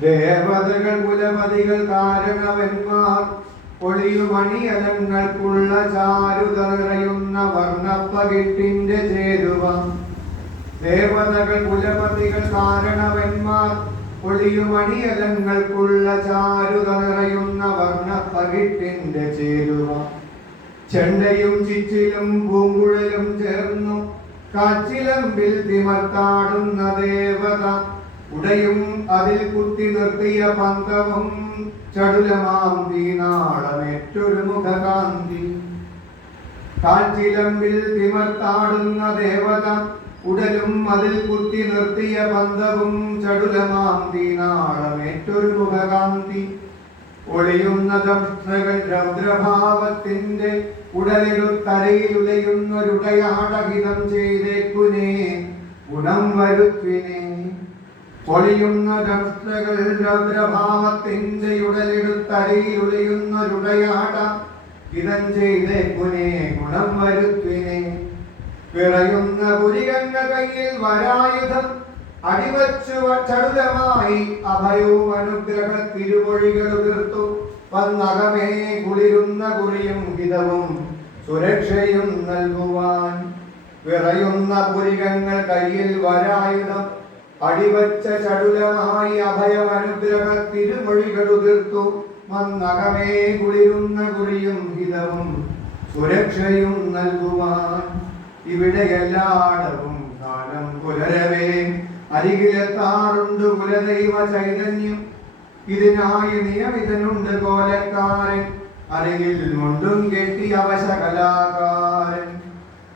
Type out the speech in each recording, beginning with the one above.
ദേവതകൾ കുലപതികൾ കാരണവന്മാർ ഒളിയുമണിയലങ്ങൾക്കുള്ള ചാരുത നിറയുന്ന വർണപ്പകിട്ടിന്റെ ചേരുവ. ദേവതകൾ കുലപതികൾ കാരണവന്മാർ ഒളിയുമണിയലങ്ങൾക്കുള്ള ചാരുത നിറയുന്ന വർണപ്പകിട്ടിന്റെ ചേരുവ. ചെണ്ടയും ചിച്ചിലും പൂങ്കുഴലും ചേർന്നു കാച്ചിലമ്പിൽ തിമർത്താടുന്ന ദേവത ഉടയും അതിൽ കുത്തി നിർത്തിയ പന്തവും ചടുലമാം തീനാളമേറ്റൊരു മുഖകാന്തി. കാഞ്ചിലമ്പിൽ തിമർത്താടുന്ന ദേവത ഉടലും അതിൽ കുത്തി നിർത്തിയ പന്തവും ചടുലമാം തീനാളമേറ്റൊരു മുഖകാന്തി. ഒളിയുന്ന രൗദ്രഭാവത്തിന്റെ ഉടലെടുത്തരയിലുലയുന്നൊരുടയാടഹിതം ചെയ്തേക്കുനേ. ഗുണം വരുത്തിനെ. പൊളിയുന്ന ദംഷ്ടകൾ രൗദ്രഭാവത്തിന്റെ ഉടലെടുത്തരയിലുലയുന്നൊരുടയാട ചെയ്തേ പുനെ ഗുണം വരുത്തിനെ. പിറയുന്ന പുരികങ്ങ കയ്യിൽ വരായുധം അടിവച്ചു ചടുലമായി അഭയവും അനുഗ്രഹ തിരുമൊഴികൾ ഉയർത്തു വന്നകമേ കുളിരുന്ന കുറിയും ഹിതവും സുരക്ഷയും നൽകുവാൻ. വിറയുന്ന പുരികങ്ങൾ കയ്യിൽ വരായുധം അടിവച്ച ചടുലമായി അഭയം അനുഗ്രഹ തിരുമൊഴികളുതിർത്തു മന്നകമേ കുളിരുന്ന കുറിയും ഹിതവും സുരക്ഷയും നൽകുവാൻ. ഇവിടെ എല്ലായിടവും കാലം പുലരവേ. അരികിലെത്താറുണ്ട് കുലദൈവ ചൈതന്യം. ഇതിനായി നിയമിതനുണ്ട് കോലക്കാരൻ. അരികിൽ മുണ്ടും കെട്ടി അവശ കലാകാരൻ.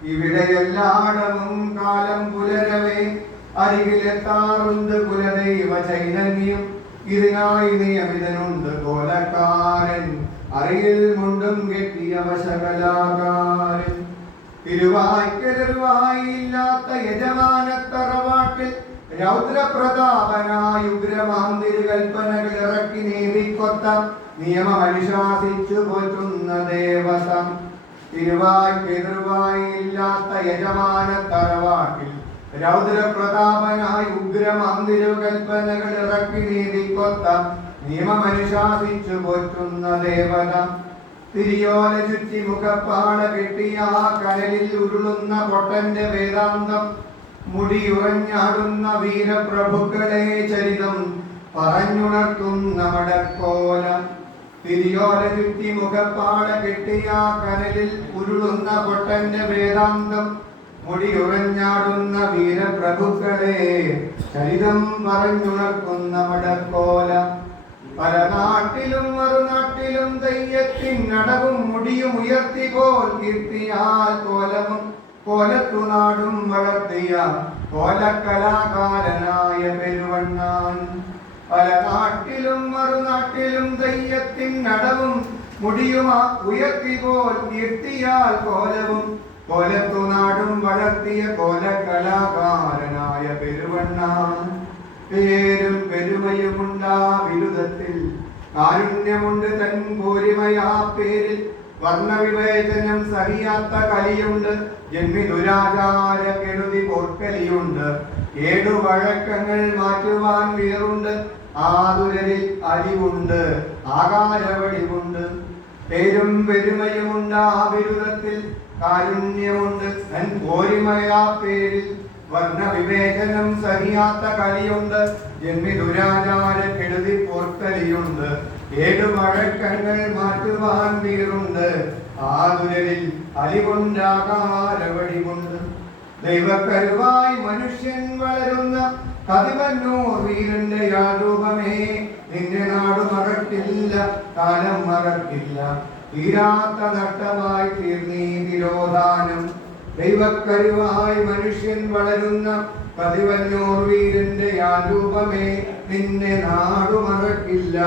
ഇവിടെ എല്ലായിടവും കാലം പുലരവേ. അരികിലെത്താറുണ്ട് കുലദൈവ ചൈതന്യം. ഇതിനായി നിയമിതനുണ്ട് കോലക്കാരൻ അരികിൽ മുണ്ടും കെട്ടിയ വശകലാകാരൻ. തിരുവായ്ക്കരുവായില്ലാത്ത യജമാനത്തറവാട്ടിൽ രൗദ്രപ്രതാപനായ ഉഗ്രമാന്തിരി കൽപ്പനകൾ ഇറക്കി നീതിക്കൊത്ത നിയമം അനുശാസിച്ചു പോറ്റുന്ന ദേവസം തിരുവായ്ക്കെതിർവായില്ലാത്ത യജമാനത്തറവാട്ടിൽ രൗദ്രപ്രതാപനായ ഉഗ്രമാന്തിരു കൽപ്പനകൾ ഇറക്കി നീതിക്കൊത്ത നിയമമനുശാസിച്ചു പോറ്റുന്ന ദേവത. തിരിയോല ചുറ്റി മുഖപ്പാട കെട്ടിയ ആ കരലിൽ ഉരുളുന്ന പൊട്ടന്റെ വേദാന്തം. മുടിയുറഞ്ഞാടുന്ന വീരപ്രഭുക്കളെ ചരിതം പറഞ്ഞുണർത്തുന്ന മടക്കോല. തിരിയോല ചുറ്റി മുഖപ്പാട കെട്ടിയ ആ കടലിൽ ഉരുളുന്ന പൊട്ടന്റെ വേദാന്തം. മുടിയുറഞ്ഞാടുന്ന വീരപ്രഭുക്കളെ ചരിതം പറഞ്ഞുണർത്തുന്ന മടക്കോല. പല നാട്ടിലും മറുനാട്ടിലും തെയ്യത്തിൻ നടവും മുടിയും ഉയർത്തി പോൽ കീർത്തിയാൽ കോലവും കോലത്തുനാടും വളർത്തിയ കോലക്കലാകാരനായ പെരുവണ്ണാൻ. പല നാട്ടിലും മറുനാട്ടിലും തെയ്യത്തിൻ നടവും മുടിയുമാ ഉയർത്തി പോൽ കീർത്തിയാൽ കോലവും കോലത്തു നാടും വളർത്തിയ കോലക്കലാകാരനായ പെരുവണ്ണ പേരും പെരുമയുമുണ്ടാ ബിരുദത്തിൽ. കാരുണ്യമുണ്ട് തൻ ഭൂരിമയാ പേരിൽ. വർണവിവേചനം സഹിയാത്ത കലിയുണ്ട്. ജന്മി ദുരാചാര കെടുതി പോർക്കലിയുണ്ട്. ഏടു വഴക്കങ്ങൾ മാറ്റുവാൻ വേറുണ്ട് ആതുരരിൽ അരിവുണ്ട് ആകാരവടിവുണ്ട്. പേരും പെരുമയുമുണ്ട് ആ ബിരുദത്തിൽ. കാരുണ്യമുണ്ട്. നൻ പോരിമയാ പേരിൽ വർണവിവേചനം സഹിയാത്ത കലിയുണ്ട്. ജന്മി ദുരാചാര കെടുതി പോർക്കലിയുണ്ട് ഏഴു മഴക്കങ്ങൾ മാറ്റുവാൻ വീറുണ്ട്. ആതുരലിൽ അലികൊണ്ടാകാരവടിമുണ്ട് ദൈവക്കരുവായി മനുഷ്യൻ വളരുന്ന കതിവന്നൂർ വീരന്റെ യാരൂപമേ നിന്റെ നാട് മറക്കില്ല കാലം മറക്കില്ല. തീരാത്ത നഷ്ടമായി തീർന്നീ തിരോധാനം ദൈവക്കരുവായി മനുഷ്യൻ വളരുന്ന പതിവന്നൂർ വീരന്റെ രൂപമേ നിന്നെ നാടു മറക്കില്ല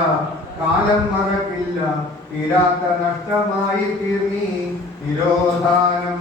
കാലം മറക്കില്ല. തീരാത്ത നഷ്ടമായി തീർന്നീ നിരോധാനം